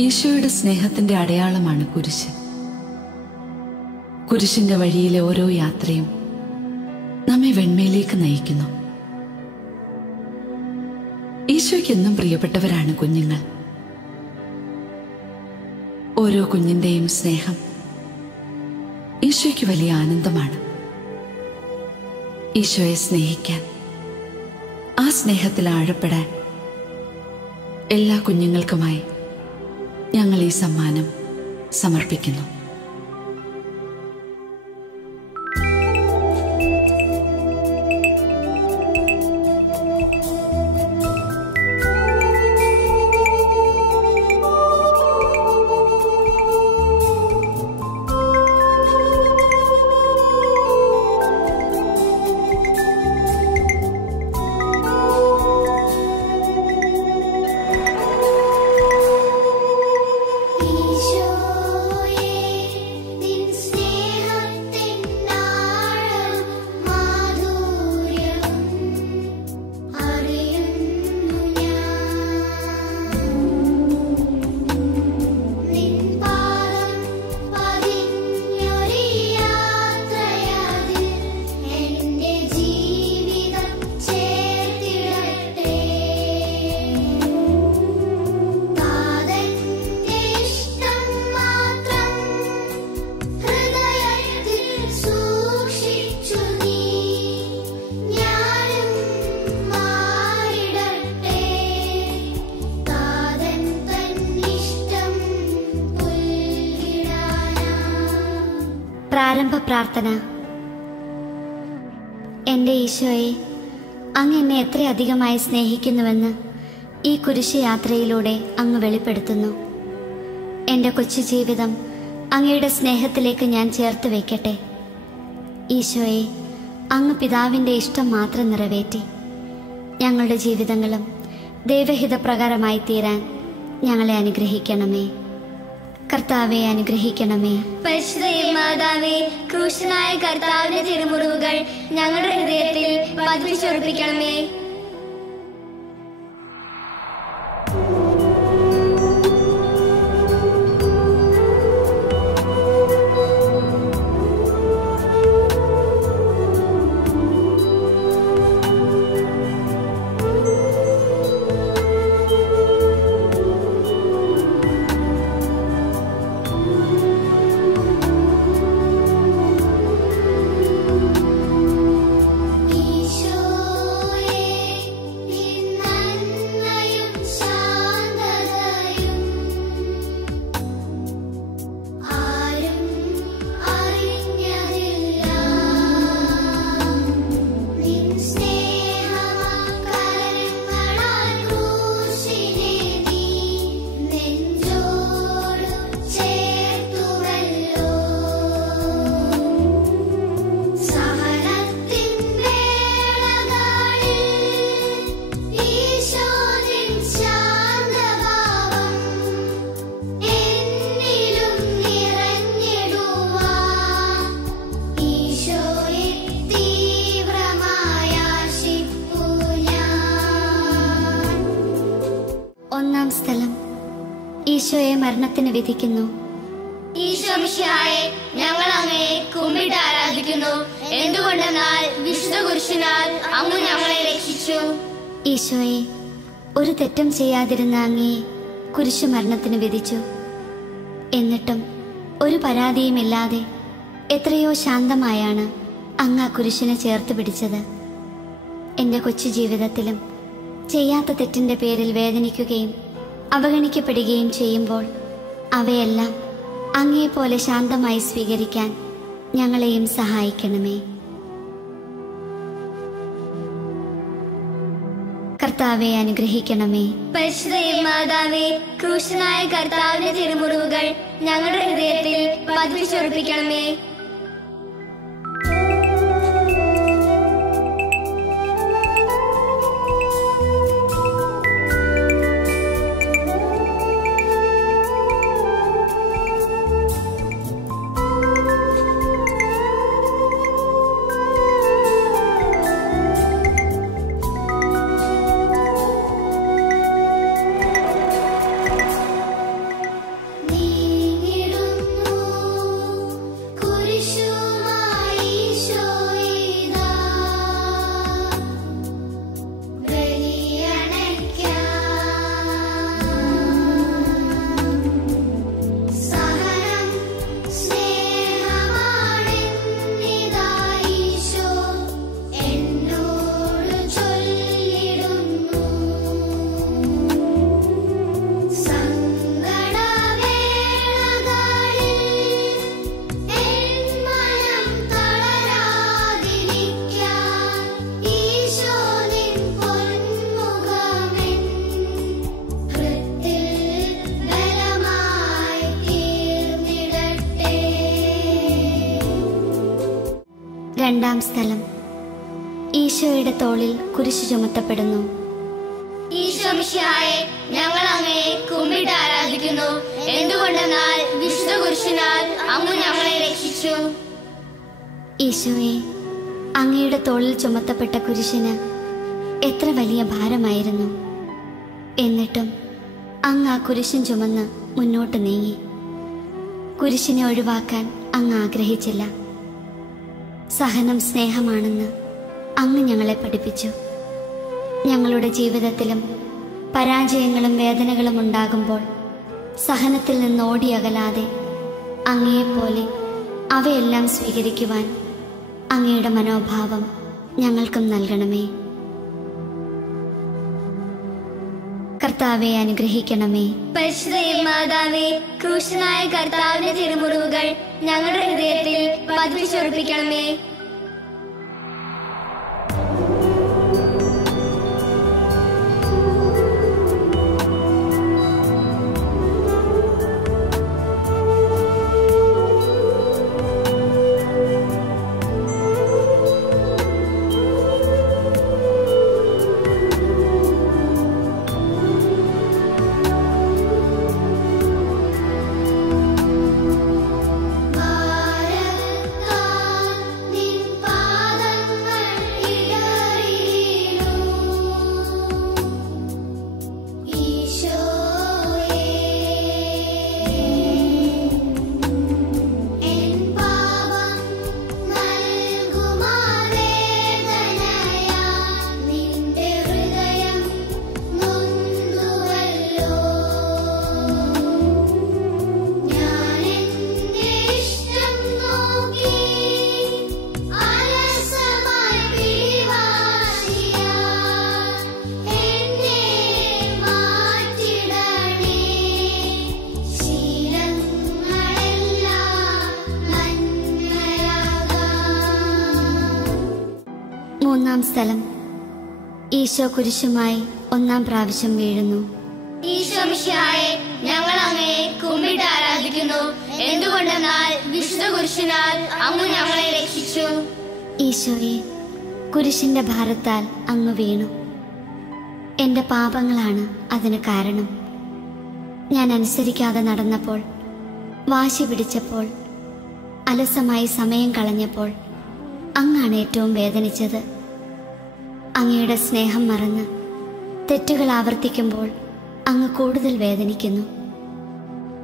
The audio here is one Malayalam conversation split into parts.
ഈശോയുടെ സ്നേഹത്തിന്റെ അടയാളമാണ് കുരിശ്. കുരിശിന്റെ വഴിയിലെ ഓരോ യാത്രയും നമ്മെ വെണ്മയിലേക്ക് നയിക്കുന്നു. ഈശോയ്ക്ക് എന്നും പ്രിയപ്പെട്ടവരാണ് കുഞ്ഞുങ്ങൾ. ഓരോ കുഞ്ഞിന്റെയും സ്നേഹം ഈശോയ്ക്ക് വലിയ ആനന്ദമാണ്. ഈശോയെ സ്നേഹിക്കാൻ, ആ സ്നേഹത്തിൽ ആഴപ്പെടാൻ എല്ലാ കുഞ്ഞുങ്ങൾക്കുമായി ഞങ്ങൾ ഈ സമ്മാനം സമർപ്പിക്കുന്നു. പ്രാരംഭ പ്രാർത്ഥന. എൻ്റെ ഈശോയെ, അങ്ങ് എന്നെ എത്രയധികമായി സ്നേഹിക്കുന്നുവെന്ന് ഈ കുരിശ് യാത്രയിലൂടെ അങ്ങ് വെളിപ്പെടുത്തുന്നു. എൻ്റെ കൊച്ചു ജീവിതം അങ്ങയുടെ സ്നേഹത്തിലേക്ക് ഞാൻ ചേർത്ത് വയ്ക്കട്ടെ. ഈശോയെ, അങ്ങ് പിതാവിൻ്റെ ഇഷ്ടം മാത്രം നിറവേറ്റി ഞങ്ങളുടെ ജീവിതങ്ങളും ദൈവഹിതപ്രകാരമായി തീരാൻ ഞങ്ങളെ അനുഗ്രഹിക്കണമേ. കർത്താവെ, അനുഗ്രഹിക്കണമേ. പരിശുദ്ധ മാതാവേ, ക്രൂശനായ കർത്താവിന്റെ തിരുമുറിവുകൾ ഞങ്ങളുടെ ഹൃദയത്തിൽ പതിപ്പിച്ചുറപ്പിക്കണമേ. ഒന്നാം സ്ഥലം. ഈശോയെ മരണത്തിന് വിധിക്കുന്നു. ഈശോ മിശിഹായെ, ഞങ്ങൾ അങ്ങയെ കുമ്പിട്ട് ആരാധിക്കുന്നു. എന്തുകൊണ്ടെന്നാൽ വിശുദ്ധ കുരിശിനാൽ അങ്ങ് ഞങ്ങളെ രക്ഷിച്ചു. ഈശോയെ, ഒരു തെറ്റും ചെയ്യാതിരുന്ന അങ്ങയെ കുരിശു മരണത്തിന് വിധിച്ചു. എന്നിട്ടും ഒരു പരാതിയുമില്ലാതെ എത്രയോ ശാന്തമായാണ് അങ്ങ് ആ കുരിശിനെ ചേർത്ത് പിടിച്ചത്. എൻ്റെ കൊച്ചു ജീവിതത്തിലും ചെയ്യാത്ത തെറ്റിൻ്റെ പേരിൽ വേദനിക്കുകയും അവഗണിക്കപ്പെടുകയും ചെയ്യുമ്പോൾ അവയെല്ലാം അങ്ങയെപ്പോലെ ശാന്തമായി സ്വീകരിക്കാൻ ഞങ്ങളെയും സഹായിക്കണമേ. കർത്താവെ, അനുഗ്രഹിക്കണമേ. പരിശുദ്ധ മാതാവേ, ക്രൂശനായ കർത്താവിന്റെ തിരുമുറിവുകൾ ഞങ്ങളുടെ ഹൃദയത്തിൽ പതിപ്പിച്ചുറപ്പിക്കണമേ. 2 സ്ഥലം. ഈശോയുടെ തോളിൽ കുരിശ് ചുമത്തപ്പെടുന്നു. ഈശോ മിശിഹായെ, ഞങ്ങൾ അങ്ങയെ കുമ്പിട്ട് ആരാധിക്കുന്നു. എന്തുകൊണ്ടെന്നാൽ വിശുദ്ധ കുരിശിനാൽ അങ്ങ് ഞങ്ങളെ രക്ഷിച്ചു. ഈശോയെ, അങ്ങയുടെ തോളിൽ ചുമത്തപ്പെട്ട കുരിശിന് എത്ര വലിയ ഭാരമായിരുന്നു. എന്നിട്ടും അങ്ങ് ആ കുരിശും ചുമന്ന് മുന്നോട്ട് നീങ്ങി. കുരിശിനെ ഒഴിവാക്കാൻ അങ്ങ് ആഗ്രഹിച്ചില്ല. സഹനം സ്നേഹമാണെന്ന് അങ്ങ് ഞങ്ങളെ പഠിപ്പിച്ചു. ഞങ്ങളുടെ ജീവിതത്തിലും പരാജയങ്ങളും വേദനകളും ഉണ്ടാകുമ്പോൾ സഹനത്തിൽ നിന്ന് ഓടിയകലാതെ അങ്ങയെപ്പോലെ അവയെല്ലാം സ്വീകരിക്കുവാൻ അങ്ങയുടെ മനോഭാവം ഞങ്ങൾക്കും നൽകണമേ. കർത്താവെ, അനുഗ്രഹിക്കണമേ. പരിശുദ്ധ മാതാവേ, ക്രൂശനായ കർത്താവിന്റെ തിരുമുറിവുകൾ ഞങ്ങളുടെ ഹൃദയത്തിൽ പതിപ്പിച്ചുറപ്പിക്കണമേ. സ്ഥലം. ഈശോ കുരിശുമായി 1-ാം പ്രാവശ്യം വീഴുന്നു. ഈശോ മിശിഹായെ, ഞങ്ങൾ അങ്ങയെ കുമ്പിട്ട് ആരാധിക്കുന്നു. എന്തുകൊണ്ടെന്നാൽ വിശുദ്ധ കുരിശിനാൽ അങ്ങ് ഞങ്ങളെ രക്ഷിച്ചു. ഈശോയെ, കുരിശിന്റെ ഭാരത്താൽ അങ്ങ് വീണു. എൻ്റെ പാപങ്ങളാണ് അതിന് കാരണം. ഞാൻ അനുസരിക്കാതെ നടന്നപ്പോൾ, വാശി പിടിച്ചപ്പോൾ, അലസമായി സമയം കളഞ്ഞപ്പോൾ അങ്ങാണ് ഏറ്റവും വേദനിച്ചത്. അങ്ങയുടെ സ്നേഹം മറന്ന് തെറ്റുകൾ ആവർത്തിക്കുമ്പോൾ അങ്ങ് കൂടുതൽ വേദനിക്കുന്നു.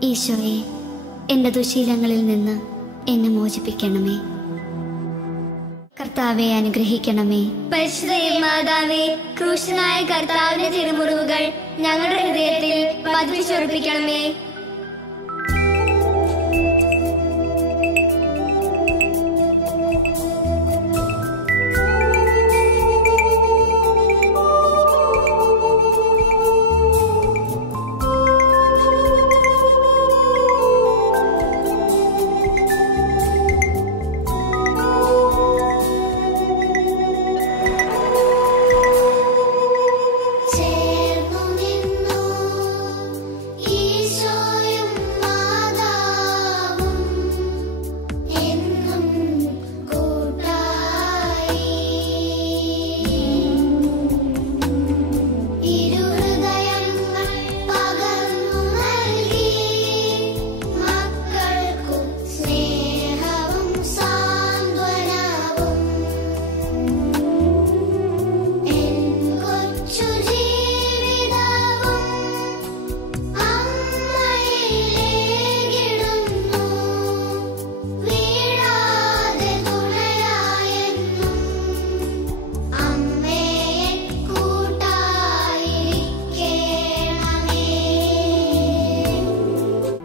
ഈശോയെ, എൻ്റെ ദുശീലങ്ങളിൽ നിന്ന് എന്നെ മോചിപ്പിക്കണമേ. കർത്താവെ, അനുഗ്രഹിക്കണമേ. പരിശുദ്ധ മാതാവേ, ക്രൂശനായ കർത്താവിന്റെ തിരുമുറിവുകൾ ഞങ്ങളുടെ ഹൃദയത്തിൽ പതിപ്പിച്ചുറപ്പിക്കണമേ.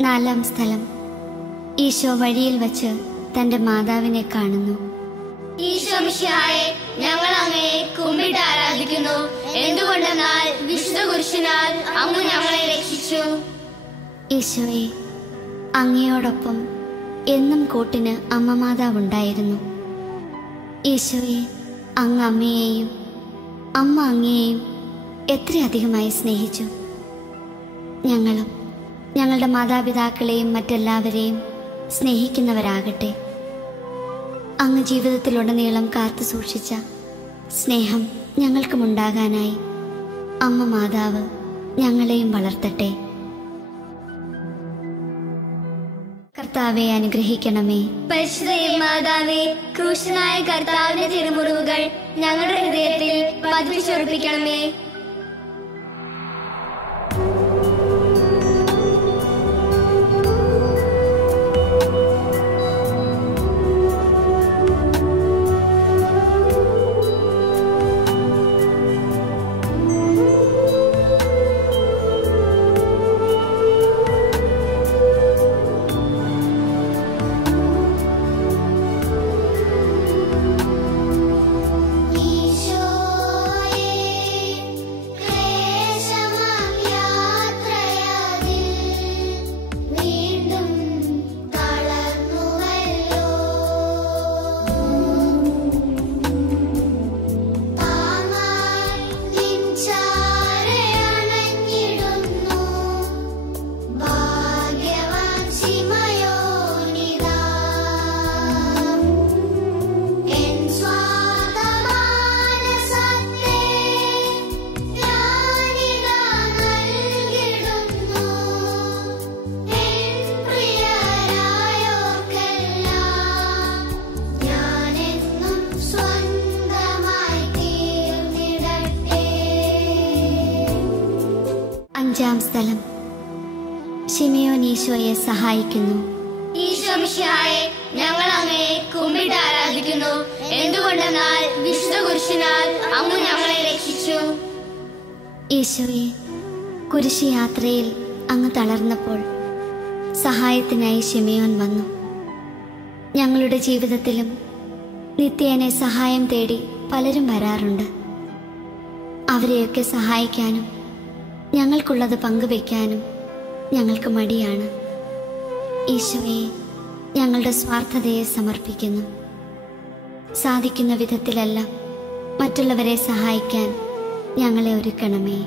നാലാം സ്ഥലം. ഈശോ വഴിയിൽ വച്ച് തന്റെ മാതാവിനെ കാണുന്നു. ഈശോ മിശിഹായെ, ഞങ്ങൾ അങ്ങയെ കുമ്പിട്ട് ആരാധിക്കുന്നു. എന്തുകൊണ്ടെന്നാൽ വിശുദ്ധ കുരിശിനാൽ അങ്ങ് ഞങ്ങളെ രക്ഷിച്ചു. ഈശോയെ, അങ്ങയോടൊപ്പം എന്നും കൂട്ടിന് അമ്മ മാതാവുണ്ടായിരുന്നു. ഈശോയെ, അങ്ങ് അമ്മയെയും അമ്മ അങ്ങയെയും എത്രയധികമായി സ്നേഹിച്ചു. ഞങ്ങളും ഞങ്ങളുടെ മാതാപിതാക്കളെയും മറ്റെല്ലാവരെയും സ്നേഹിക്കുന്നവരാകട്ടെ. അങ്ങ് ജീവിതത്തിലുടനീളം കാത്തു സൂക്ഷിച്ച സ്നേഹം ഞങ്ങൾക്കുമുണ്ടാകാനായി അമ്മ മാതാവ് ഞങ്ങളെയും വളർത്തട്ടെ. കർത്താവെ അനുഗ്രഹിക്കണമേ. പരിശുദ്ധ മാതാവേ, ക്രൂശനായ കർത്താവിന്റെ തിരുമുറിവുകൾ ഞങ്ങളുടെ ഹൃദയത്തിൽ പതിപ്പിച്ചുറപ്പിക്കണമേ. അഞ്ചാം സ്ഥലം. ശിമയോൻ ഈശോയെ സഹായിക്കുന്നു. ഈശോ മിശിഹായെ, ഞങ്ങൾ അങ്ങയെ കുമ്പിട്ട് ആരാധിക്കുന്നു. എന്തുകൊണ്ടെന്നാൽ വിശുദ്ധ കുരിശിനാൽ അങ്ങ് ഞങ്ങളെ രക്ഷിച്ചു. ഈശോയെ, കുരിശ് യാത്രയിൽ അങ്ങ് തളർന്നപ്പോൾ സഹായത്തിനായി ശിമയോൻ വന്നു. ഞങ്ങളുടെ ജീവിതത്തിലും നിത്യേനെ സഹായം തേടി പലരും വരാറുണ്ട്. അവരെയൊക്കെ സഹായിക്കാനും ഞങ്ങൾക്കുള്ളത് പങ്കുവയ്ക്കാനും ഞങ്ങൾക്ക് മടിയാണ്. ഈശോയെ, ഞങ്ങളുടെ സ്വാർത്ഥതയെ സമർപ്പിക്കുന്നു. സാധിക്കുന്ന വിധത്തിലെല്ലാം മറ്റുള്ളവരെ സഹായിക്കാൻ ഞങ്ങളെ ഒരുക്കണമേ.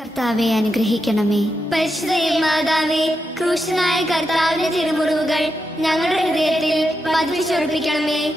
കർത്താവെ അനുഗ്രഹിക്കണമേ. പരിശുദ്ധ മാതാവേ, ക്രൂശനായ കർത്താവിന്റെ തിരുമുറിവുകൾ ഞങ്ങളുടെ ഹൃദയത്തിൽ പതിപ്പിച്ചുറപ്പിക്കണമേ.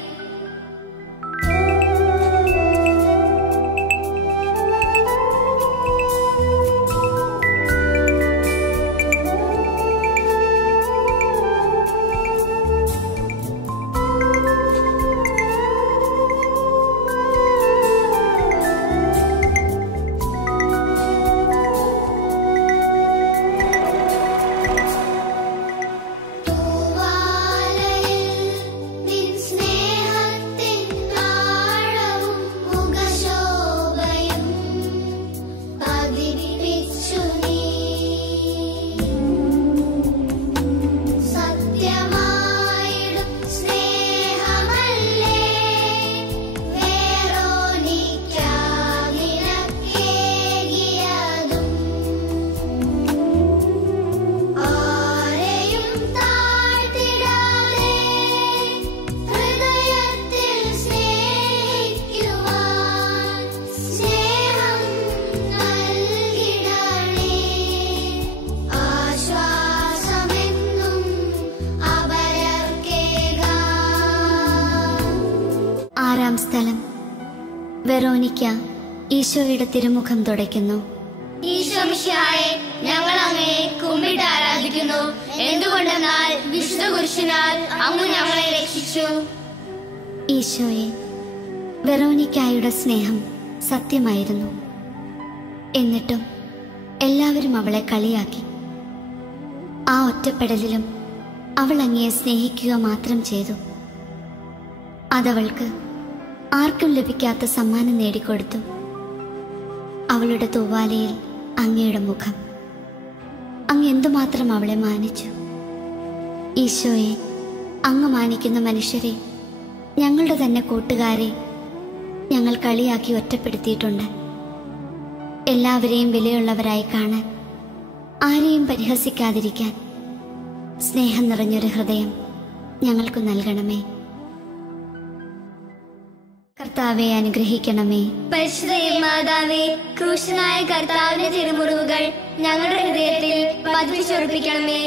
ആറാം സ്ഥലം. വെറോനിക്ക ഈശോയുടെ തിരുമുഖം തുടയ്ക്കുന്നു. ഈശോ മിശിഹായെ, ഞങ്ങൾ അങ്ങയെ കുമ്പിട്ട് ആരാധിക്കുന്നു. എന്തുകൊണ്ടെന്നാൽ വിശുദ്ധ കുരിശിനാൽ അങ്ങ് ഞങ്ങളെ രക്ഷിച്ചു. ഈശോയെ, വെറോനിക്കായുടെ സ്നേഹം സത്യമായിരുന്നു. എന്നിട്ടും എല്ലാവരും അവളെ കളിയാക്കി. ആ ഒറ്റപ്പെടലിലും അവൾ അങ്ങയെ സ്നേഹിക്കുക മാത്രം ചെയ്തു. അതവൾക്ക് ആർക്കും ലഭിക്കാത്ത സമ്മാനം നേടിക്കൊടുത്തു. അവളുടെ തൂവാലയിൽ അങ്ങയുടെ മുഖം. അങ്ങ് എന്തുമാത്രം അവളെ മാനിച്ചു. ഈശോയെ, അങ്ങ് മാനിക്കുന്ന മനുഷ്യരെ, ഞങ്ങളുടെ തന്നെ കൂട്ടുകാരെ ഞങ്ങൾ കളിയാക്കി ഒറ്റപ്പെടുത്തിയിട്ടുണ്ട്. എല്ലാവരെയും വിലയുള്ളവരായി കാണാൻ, ആരെയും പരിഹസിക്കാതിരിക്കാൻ സ്നേഹം നിറഞ്ഞൊരു ഹൃദയം ഞങ്ങൾക്ക് നൽകണമേ. കർത്താവെ അനുഗ്രഹിക്കണമേ. പരിശുദ്ധ മാതാവേ, ക്രൂശനായ കർത്താവിന്റെ തിരുമുറിവുകൾ ഞങ്ങളുടെ ഹൃദയത്തിൽ പതിപ്പിച്ചുറപ്പിക്കണമേ.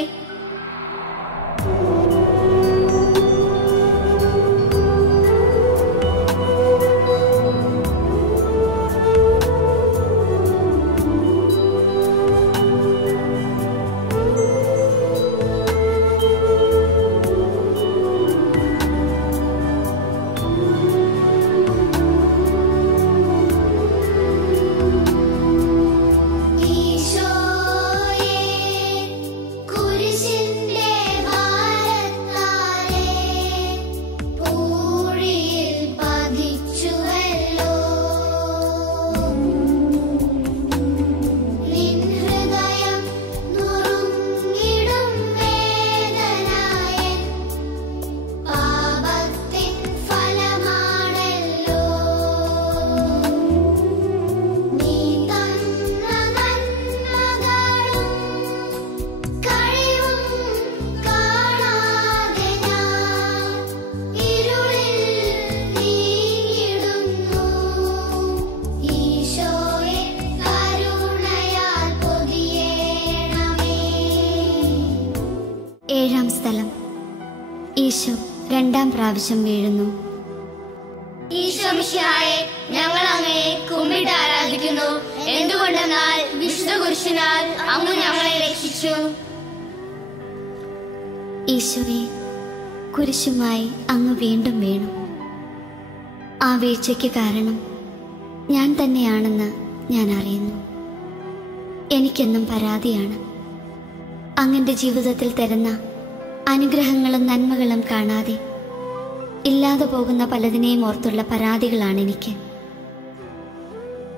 2-ാം പ്രാവശ്യം വീഴുന്നു. ഈശോ മിശിഹായെ, ഞങ്ങൾ അങ്ങയെ കുമ്പിട്ട് ആരാധിക്കുന്നു. എന്തുകൊണ്ടെന്നാൽ വിശുദ്ധ കുരിശിനാൽ അങ്ങ് ഞങ്ങളെ രക്ഷിച്ചു. ഈശോയെ, കുരിശുമായി അങ്ങ് വീണ്ടും വീണു. ആ വീഴ്ചയ്ക്ക് കാരണം ഞാൻ തന്നെയാണെന്ന് ഞാൻ അറിയുന്നു. എനിക്കെന്നും പരാതിയാണ്. അങ്ങൻ്റെ ജീവിതത്തിൽ തരുന്ന അനുഗ്രഹങ്ങളും നന്മകളും കാണാതെ ഇല്ലാതെ പോകുന്ന പലതിനെയും ഓർത്തുള്ള പരാതികളാണ് എനിക്ക്.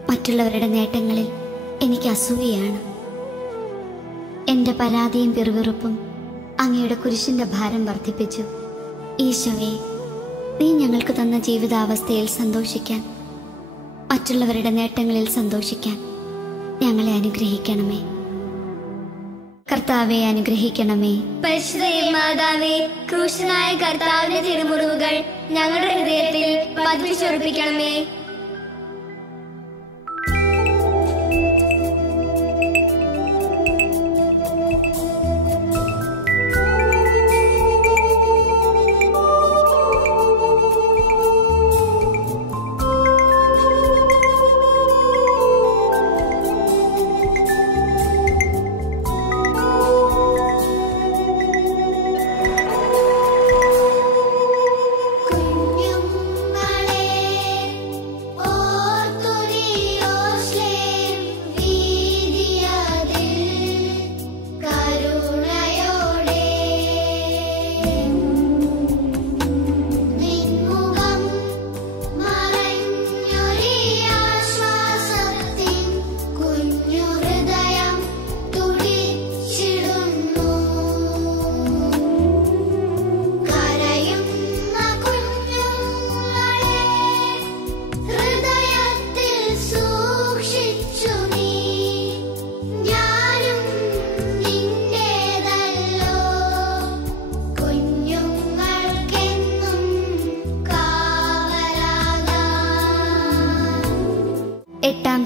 മറ്റുള്ളവരുടെ നേട്ടങ്ങളിൽ എനിക്ക് അസൂയയാണ്. എൻ്റെ പരാതിയും പിറുപിറുപ്പും അങ്ങയുടെ കുരിശിൻ്റെ ഭാരം വർദ്ധിപ്പിച്ചു. ഈശോയെ, നീ ഞങ്ങൾക്ക് തന്ന ജീവിതാവസ്ഥയിൽ സന്തോഷിക്കാൻ, മറ്റുള്ളവരുടെ നേട്ടങ്ങളിൽ സന്തോഷിക്കാൻ ഞങ്ങളെ അനുഗ്രഹിക്കണമേ. കർത്താവെ, അനുഗ്രഹിക്കണമേ. പരിശുദ്ധ മാതാവേ, ക്രൂശനായ കർത്താവിന്റെ തിരുമുറിവുകൾ ഞങ്ങളുടെ ഹൃദയത്തിൽ പതിപ്പിച്ചുറപ്പിക്കണമേ.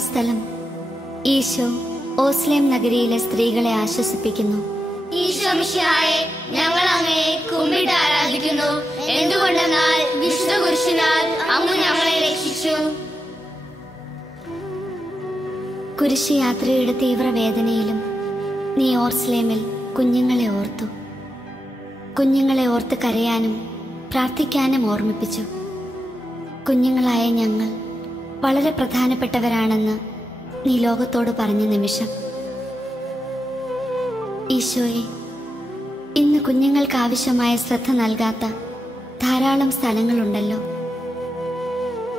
സ്ഥലം. ഈശോ ഓസ്ലേം നഗരിയിലെ സ്ത്രീകളെ ആശ്വസിപ്പിക്കുന്നു. ഈശോ മിശിഹായെ, ഞങ്ങൾ അങ്ങയെ കുമ്പിട്ട് ആരാധിക്കുന്നു. എന്തുകൊണ്ടെന്നാൽ വിശുദ്ധ കുരിശിനാൽ അങ്ങ് ഞങ്ങളെ രക്ഷിച്ചു. കുരിശ് യാത്രയുടെ തീവ്രവേദനയിലും നീ ഓർസ്ലേമിൽ കുഞ്ഞുങ്ങളെ ഓർത്തു. കുഞ്ഞുങ്ങളെ ഓർത്ത് കരയാനും പ്രാർത്ഥിക്കാനും ഓർമ്മിപ്പിച്ചു. കുഞ്ഞുങ്ങളായ ഞങ്ങൾ വളരെ പ്രധാനപ്പെട്ടവരാണെന്ന് നീ ലോകത്തോട് പറഞ്ഞ നിമിഷം. ഈശോയെ, ഇന്ന് കുഞ്ഞുങ്ങൾക്ക് ആവശ്യമായ ശ്രദ്ധ നൽകാത്ത ധാരാളം സ്ഥലങ്ങളുണ്ടല്ലോ.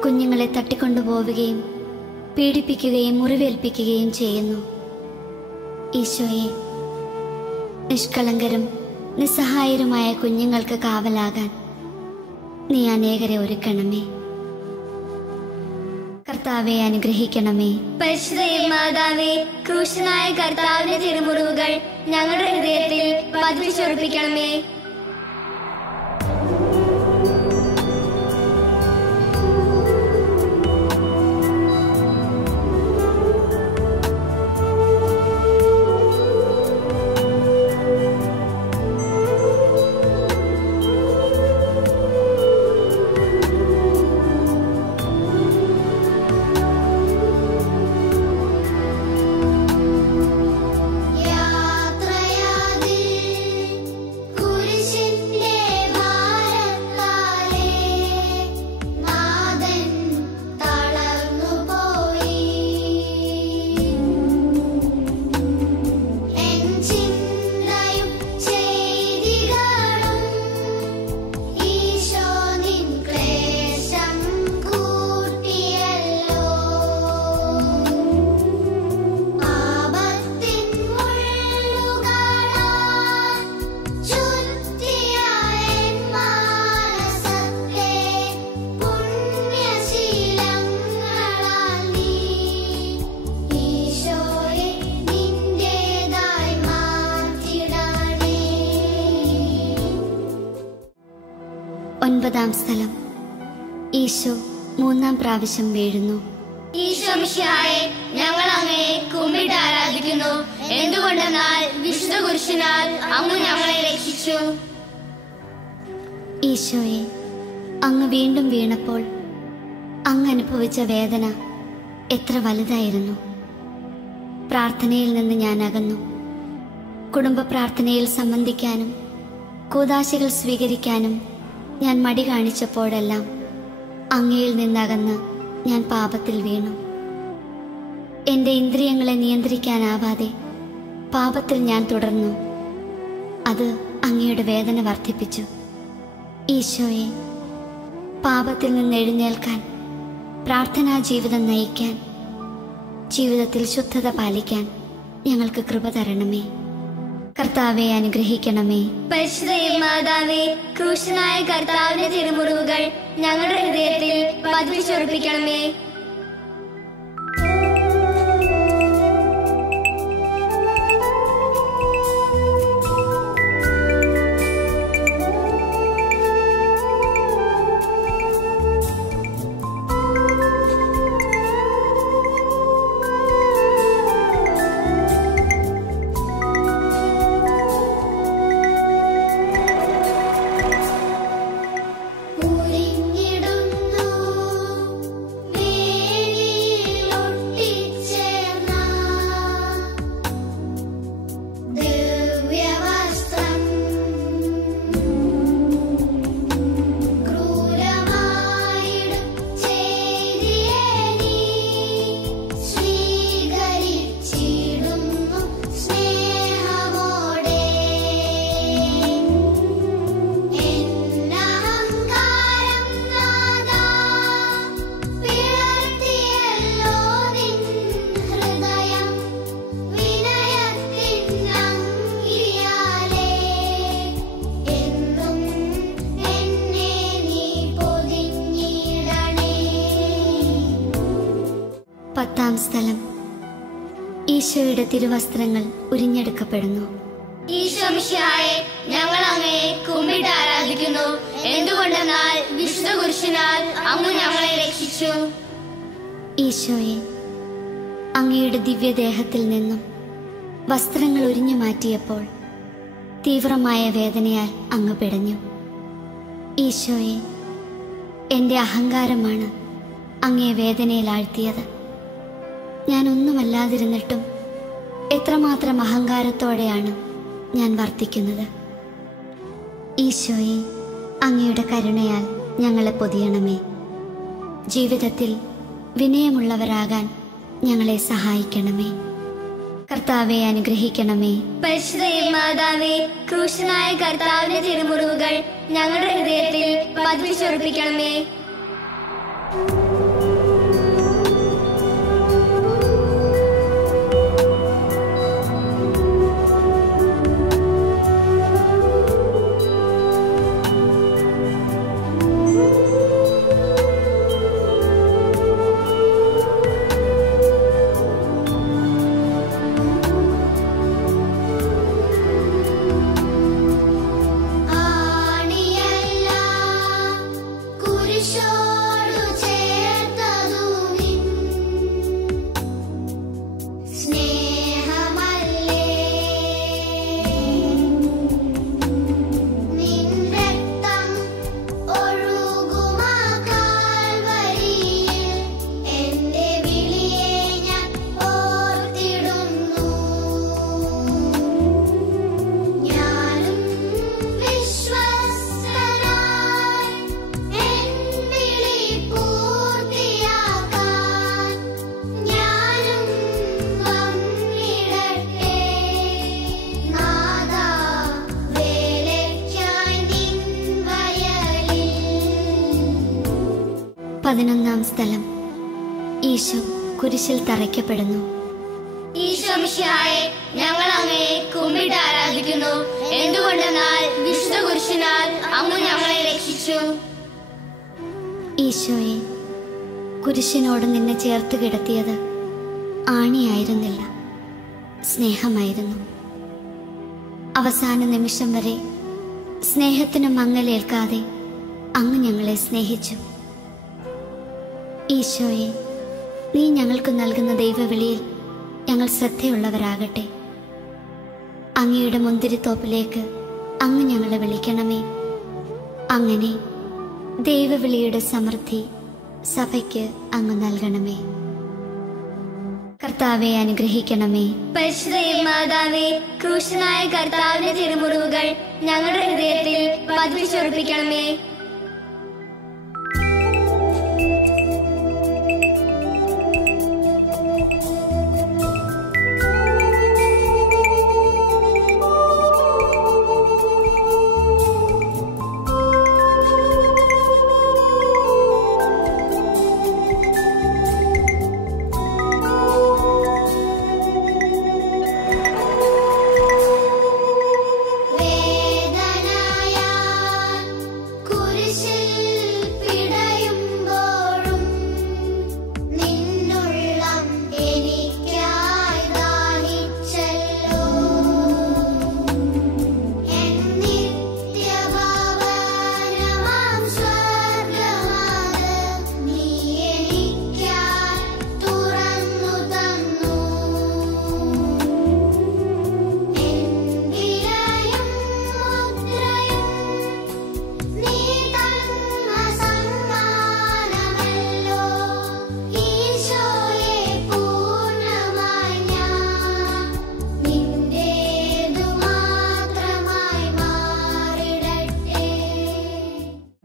കുഞ്ഞുങ്ങളെ തട്ടിക്കൊണ്ടുപോവുകയും പീഡിപ്പിക്കുകയും മുറിവേൽപ്പിക്കുകയും ചെയ്യുന്നു. ഈശോയെ, നിഷ്കളങ്കരും നിസ്സഹായരുമായ കുഞ്ഞുങ്ങൾക്ക് കാവലാകാൻ നീ അനേകരെ ഒരുക്കണമേ. കർത്താവെ, അനുഗ്രഹിക്കണമേ. പരിശുദ്ധ മാതാവേ, ക്രൂശനായ കർത്താവിന്റെ തിരുമുറിവുകൾ ഞങ്ങളുടെ ഹൃദയത്തിൽ പതിപ്പിച്ചുറപ്പിക്കണമേ. ഒൻപതാം സ്ഥലം. ഈശോ 3-ാം പ്രാവശ്യം വീഴുന്നു. ഈശോ മിശിഹായെ, ഞങ്ങൾ അങ്ങയെ കുമ്പിട്ട് ആരാധിക്കുന്നു. എന്തുകൊണ്ടെന്നാൽ വിശുദ്ധ കുരിശിനാൽ അങ്ങ് ഞങ്ങളെ രക്ഷിച്ചു. ഈശോയെ, അങ്ങ് വീണ്ടും വീണപ്പോൾ അങ്ങ് അനുഭവിച്ച വേദന എത്ര വലുതായിരുന്നു. പ്രാർത്ഥനയിൽ നിന്ന് ഞാൻ അകന്നു. കുടുംബ പ്രാർത്ഥനയിൽ സംബന്ധിക്കാനും കൂദാശകൾ സ്വീകരിക്കാനും ഞാൻ മടി കാണിച്ചപ്പോഴെല്ലാം അങ്ങയിൽ നിന്നകന്ന് ഞാൻ പാപത്തിൽ വീണു. എൻ്റെ ഇന്ദ്രിയങ്ങളെ നിയന്ത്രിക്കാനാവാതെ പാപത്തിൽ ഞാൻ തുടർന്നു. അത് അങ്ങയുടെ വേദന വർദ്ധിപ്പിച്ചു. ഈശോയെ, പാപത്തിൽ നിന്ന് എഴുന്നേൽക്കാൻ, പ്രാർത്ഥനാ ജീവിതം നയിക്കാൻ, ജീവിതത്തിൽ ശുദ്ധത പാലിക്കാൻ ഞങ്ങൾക്ക് കൃപ തരണമേ. കർത്താവെ, അനുഗ്രഹിക്കണമേ. പരിശുദ്ധ മാതാവേ, ക്രൂശനായ കർത്താവിന്റെ തിരുമുറിവുകൾ ഞങ്ങളുടെ ഹൃദയത്തിൽ പതിപ്പിച്ചുറപ്പിക്കണമേ. പത്താം സ്ഥലം. ഈശോയുടെ തിരുവസ്ത്രങ്ങൾ ഉരിഞ്ഞെടുക്കപ്പെടുന്നു. ഈശോ മിശിഹായെ, ഞങ്ങൾ അങ്ങയെ കുമ്പിട്ട് ആരാധിക്കുന്നു. എന്തുകൊണ്ടെന്നാൽ വിശുദ്ധ കുരിശിനാൽ അങ്ങ് ഞങ്ങളെ രക്ഷിച്ചു. ഈശോയെ, അങ്ങയുടെ ദിവ്യദേഹത്തിൽ നിന്നും വസ്ത്രങ്ങൾ ഉരിഞ്ഞു മാറ്റിയപ്പോൾ തീവ്രമായ വേദനയാൽ അങ്ങ് പിടഞ്ഞു. ഈശോയെ, എൻ്റെ അഹങ്കാരമാണ് അങ്ങയെ വേദനയിൽ ആഴ്ത്തിയത്. ഞാൻ ഒന്നുമല്ലാതിരുന്നിട്ടും എത്രമാത്രം അഹങ്കാരത്തോടെയാണ് ഞാൻ വർത്തിക്കുന്നത്. ഈശോയെ, അങ്ങയുടെ കരുണയാൽ ഞങ്ങളെ പൊതിയണമേ. ജീവിതത്തിൽ വിനയമുള്ളവരാകാൻ ഞങ്ങളെ സഹായിക്കണമേ. കർത്താവെ, അനുഗ്രഹിക്കണമേ. പരിശുദ്ധ മാതാവേ, ക്രൂശനായ കർത്താവിന്റെ തിരുമുറിവുകൾ ഞങ്ങളുടെ ഹൃദയത്തിൽ പതിപ്പിച്ചുറപ്പിക്കണമേ. പതിനൊന്നാം സ്ഥലം. ഈശോ കുരിശിൽ തറയ്ക്കപ്പെടുന്നു. ഈശോ മിശിഹായെ, ഞങ്ങൾ അങ്ങയെ കുമ്പിട്ട് ആരാധിക്കുന്നു. എന്തുകൊണ്ടെന്നാൽ വിശുദ്ധ കുരിശിനാൽ അങ്ങ് ഞങ്ങളെ രക്ഷിച്ചു. ഈശോയെ, കുരിശിനോട് നിന്നെ ചേർത്ത് കിടത്തിയത് ആണിയായിരുന്നില്ല, സ്നേഹമായിരുന്നു. അവസാന നിമിഷം വരെ സ്നേഹത്തിന് മങ്ങലേൽക്കാതെ അങ്ങ് ഞങ്ങളെ സ്നേഹിച്ചു. ഈശോയെ, നീ ഞങ്ങൾക്ക് നൽകുന്ന ദൈവവിളിയിൽ ഞങ്ങൾ ശ്രദ്ധയുള്ളവരാകട്ടെ. അങ്ങയുടെ മുന്തിരിത്തോപ്പിലേക്ക് അങ്ങ് ഞങ്ങളെ വിളിക്കണമേ. അങ്ങനെ ദൈവവിളിയുടെ സമൃദ്ധി സഭയ്ക്ക് അങ്ങ് നൽകണമേ. കർത്താവെ അനുഗ്രഹിക്കണമേ. പരിശുദ്ധ മാതാവേ, ക്രൂശനായ കർത്താവിന്റെ തിരുമുറിവുകൾ ഞങ്ങളുടെ ഹൃദയത്തിൽ പതിപ്പിച്ചുറപ്പിക്കണമേ.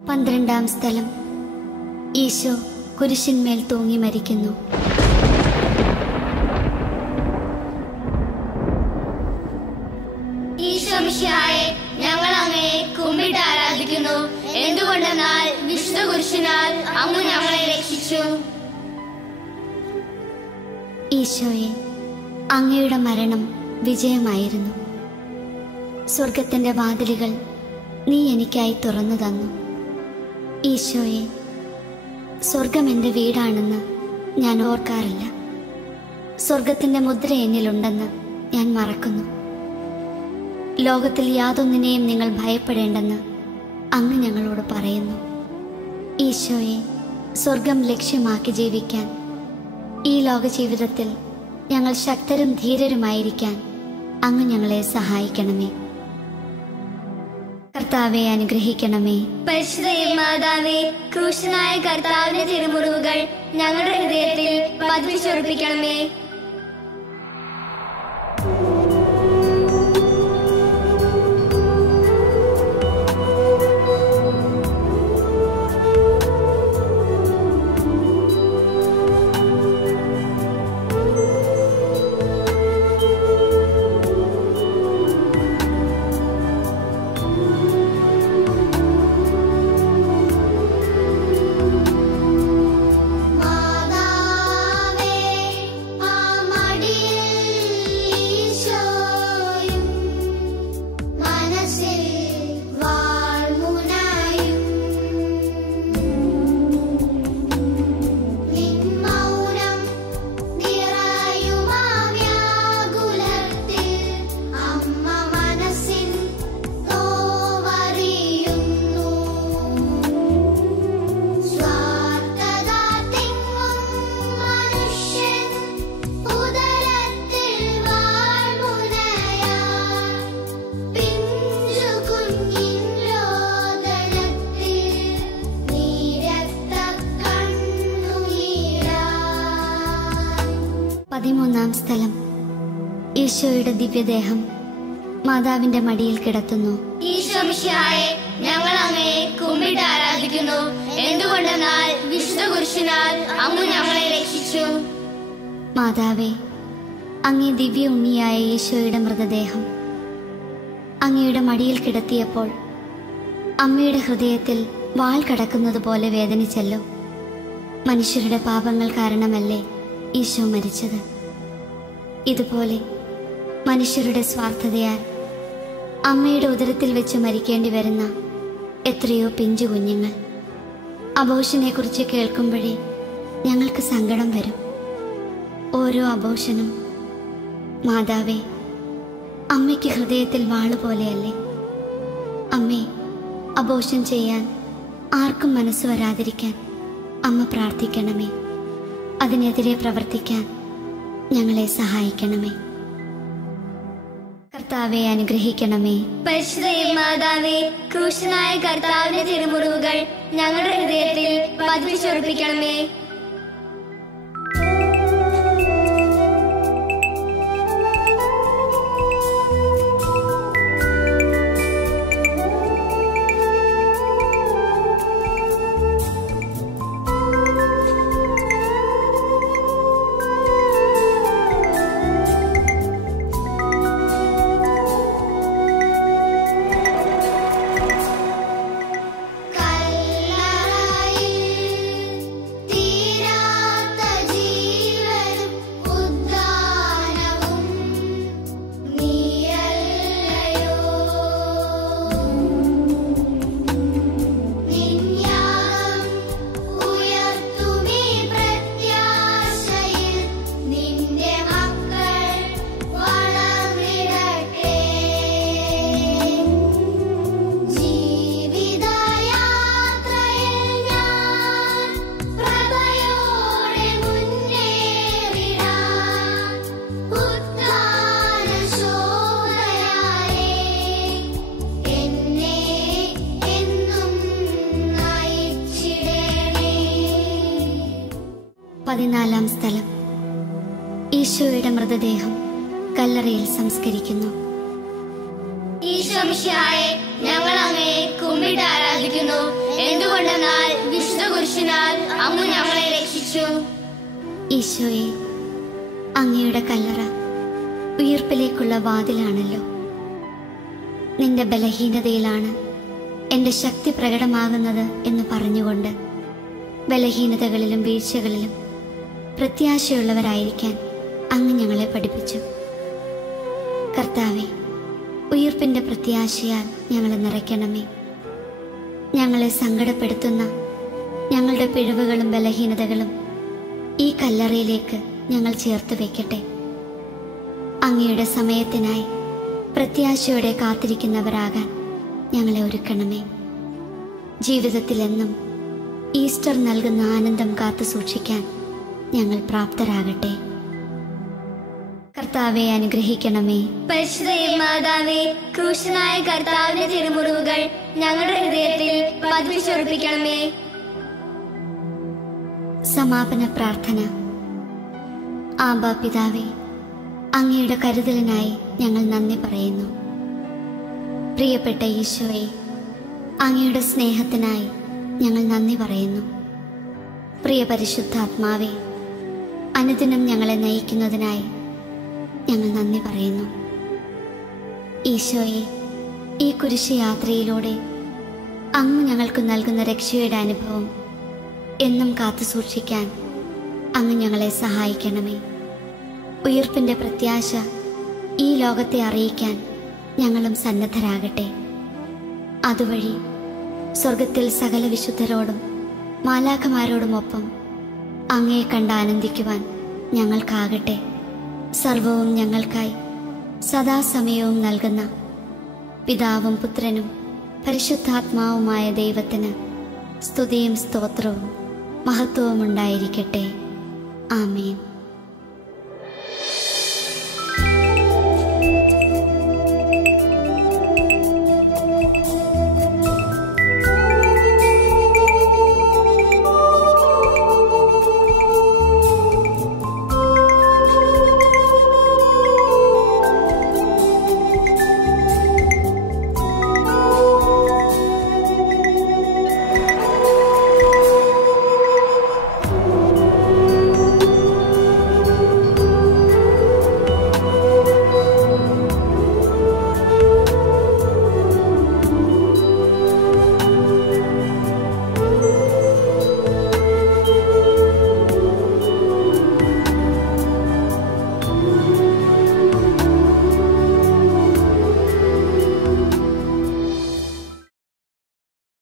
പന്ത്രണ്ടാം സ്ഥലം. ഈശോ കുരിശിന്മേൽ തൂങ്ങി മരിക്കുന്നു. ഈശോ മിശിഹായെ, ഞങ്ങൾ അങ്ങയെ കുമ്പിട്ട് ആരാധിക്കുന്നു. എന്തുകൊണ്ടെന്നാൽ വിശുദ്ധ കുരിശിനാൽ അങ്ങ് ഞങ്ങളെ രക്ഷിച്ചു. ഈശോയെ, അങ്ങയുടെ മരണം വിജയമായിരുന്നു. സ്വർഗത്തിന്റെ വാതിലുകൾ നീ എനിക്കായി തുറന്നു തന്നു. ഈശോയെ, സ്വർഗം എൻ്റെ വീടാണെന്ന് ഞാൻ ഓർക്കാറില്ല. സ്വർഗത്തിൻ്റെ മുദ്ര എന്നിലുണ്ടെന്ന് ഞാൻ മറക്കുന്നു. ലോകത്തിൽ യാതൊന്നിനെയും നിങ്ങൾ ഭയപ്പെടേണ്ടെന്ന് അങ്ങ് ഞങ്ങളോട് പറയുന്നു. ഈശോയെ, സ്വർഗം ലക്ഷ്യമാക്കി ജീവിക്കാൻ ഈ ലോക ജീവിതത്തിൽ ഞങ്ങൾ ശക്തരും ധീരരുമായിരിക്കാൻ അങ്ങ് ഞങ്ങളെ സഹായിക്കണമേ. കർത്താവെ അനുഗ്രഹിക്കണമേ. പരിശുദ്ധ മാതാവേ, ക്രൂശനായ കർത്താവിന്റെ തിരുമുറിവുകൾ ഞങ്ങളുടെ ഹൃദയത്തിൽ പതിപ്പിച്ചുറപ്പിക്കണമേ. പതിമൂന്നാം സ്ഥലം. ഈശോയുടെ ദിവ്യദേഹം മാതാവിന്റെ മടിയിൽ കിടത്തുന്നു. ഈശോ മിശിഹായെ, ഞങ്ങൾ അങ്ങയെ കുമ്പിട്ട് ആരാധിക്കുന്നു. എന്തുകൊണ്ടെന്നാൽ വിശുദ്ധ കുരിശിനാൽ അങ്ങ് ഞങ്ങളെ രക്ഷിച്ചു. മാതാവേ, അങ്ങേ ദിവ്യ ഉണ്ണിയായ ഈശോയുടെ മൃതദേഹം അങ്ങയുടെ മടിയിൽ കിടത്തിയപ്പോൾ അമ്മയുടെ ഹൃദയത്തിൽ വാൾ കടക്കുന്നത് പോലെ വേദനിച്ചല്ലോ. മനുഷ്യരുടെ പാപങ്ങൾ കാരണമല്ലേ ഈശോ മരിച്ചത്. ഇതുപോലെ മനുഷ്യരുടെ സ്വാർത്ഥതയാൽ അമ്മയുടെ ഉദരത്തിൽ വെച്ച് മരിക്കേണ്ടി വരുന്ന എത്രയോ പിഞ്ചു കുഞ്ഞുങ്ങൾ. അബോഷനെ കുറിച്ച് കേൾക്കുമ്പോഴേ ഞങ്ങൾക്ക് സങ്കടം വരും. ഓരോ അബോഷനും മാതാവേ, അമ്മയ്ക്ക് ഹൃദയത്തിൽ വാളുപോലെയല്ലേ. അമ്മേ, അബോഷൻ ചെയ്യാൻ ആർക്കും മനസ്സ് വരാതിരിക്കാൻ അമ്മ പ്രാർത്ഥിക്കണമേ. അതിനെതിരെ പ്രവർത്തിക്കാൻ ഞങ്ങളെ സഹായിക്കണമേ. കർത്താവെ അനുഗ്രഹിക്കണമേ. പരിശുദ്ധ മാതാവേ, ക്രൂശനായ കർത്താവിന്റെ തിരുമുറിവുകൾ ഞങ്ങളുടെ ഹൃദയത്തിൽ പതിപ്പിച്ചുറപ്പിക്കണമേ. പതിനാലാം സ്ഥലം. ഈശോയുടെ മൃതദേഹം കല്ലറയിൽ സംസ്കരിക്കുന്നു. ഈശോ മിശിഹായെ, ഞങ്ങൾ അങ്ങയെ കുമ്പിട്ട് ആരാധിക്കുന്നു. എന്തുകൊണ്ടെന്നാൽ വിശുദ്ധ കുരിശിനാൽ അങ്ങ് ഞങ്ങളെ രക്ഷിച്ചു. ഈശോയെ, അങ്ങയുടെ കല്ലറ ഉയിർപ്പിലേക്കുള്ള വാതിലാണല്ലോ. നിന്റെ ബലഹീനതയിലാണ് എൻ്റെ ശക്തി പ്രകടമാകുന്നത് എന്ന് പറഞ്ഞുകൊണ്ട് ബലഹീനതകളിലും വീഴ്ചകളിലും പ്രത്യാശയുള്ളവരായിരിക്കാൻ അങ്ങ് ഞങ്ങളെ പഠിപ്പിച്ചു. കർത്താവെ, ഉയിർപ്പിൻ്റെ പ്രത്യാശയാൽ ഞങ്ങളെ നിറയ്ക്കണമേ. ഞങ്ങളെ സങ്കടപ്പെടുത്തുന്ന ഞങ്ങളുടെ പിഴവുകളും ബലഹീനതകളും ഈ കല്ലറയിലേക്ക് ഞങ്ങൾ ചേർത്ത് വയ്ക്കട്ടെ. അങ്ങയുടെ സമയത്തിനായി പ്രത്യാശയോടെ കാത്തിരിക്കുന്നവരാകാൻ ഞങ്ങളെ ഒരുക്കണമേ. ജീവിതത്തിലെന്നും ഈസ്റ്റർ നൽകുന്ന ആനന്ദം കാത്തു സൂക്ഷിക്കാൻ ഞങ്ങൾ പ്രാപ്തരാകട്ടെ. കർത്താവെ അനുഗ്രഹിക്കണമേ. പരിശുദ്ധ മാതാവേ, ക്രൂശനായ കർത്താവിന്റെ തിരുമുറിവുകൾ ഞങ്ങളുടെ ഹൃദയത്തിൽ പതിപ്പിച്ചുറപ്പിക്കണമേ. സമാപന പ്രാർത്ഥന. ആബാ പിതാവേ, അങ്ങയുടെ കരുതലിനായി ഞങ്ങൾ നന്ദി പറയുന്നു. പ്രിയപ്പെട്ട ഈശോയെ, അങ്ങയുടെ സ്നേഹത്തിനായി ഞങ്ങൾ നന്ദി പറയുന്നു. പ്രിയ പരിശുദ്ധാത്മാവേ, അനുദിനം ഞങ്ങളെ നയിക്കുന്നതിനായി ഞങ്ങൾ നന്ദി പറയുന്നു. ഈശോയെ, ഈ കുരിശ് യാത്രയിലൂടെ അങ്ങ് ഞങ്ങൾക്ക് നൽകുന്ന രക്ഷയുടെ അനുഭവം എന്നും കാത്തു സൂക്ഷിക്കാൻ അങ്ങ് ഞങ്ങളെ സഹായിക്കണമേ. ഉയിർപ്പിൻ്റെ പ്രത്യാശ ഈ ലോകത്തെ അറിയിക്കാൻ ഞങ്ങളും സന്നദ്ധരാകട്ടെ. അതുവഴി സ്വർഗത്തിൽ സകല വിശുദ്ധരോടും മാലാഖമാരോടുമൊപ്പം അങ്ങയെ കണ്ട് ആനന്ദിക്കുവാൻ ഞങ്ങൾക്കാകട്ടെ. സർവവും ഞങ്ങൾക്കായി സദാസമയവും നൽകുന്ന പിതാവും പുത്രനും പരിശുദ്ധാത്മാവുമായ ദൈവത്തിന് സ്തുതിയും സ്തോത്രവും മഹത്വവും ഉണ്ടായിരിക്കട്ടെ. ആമേൻ.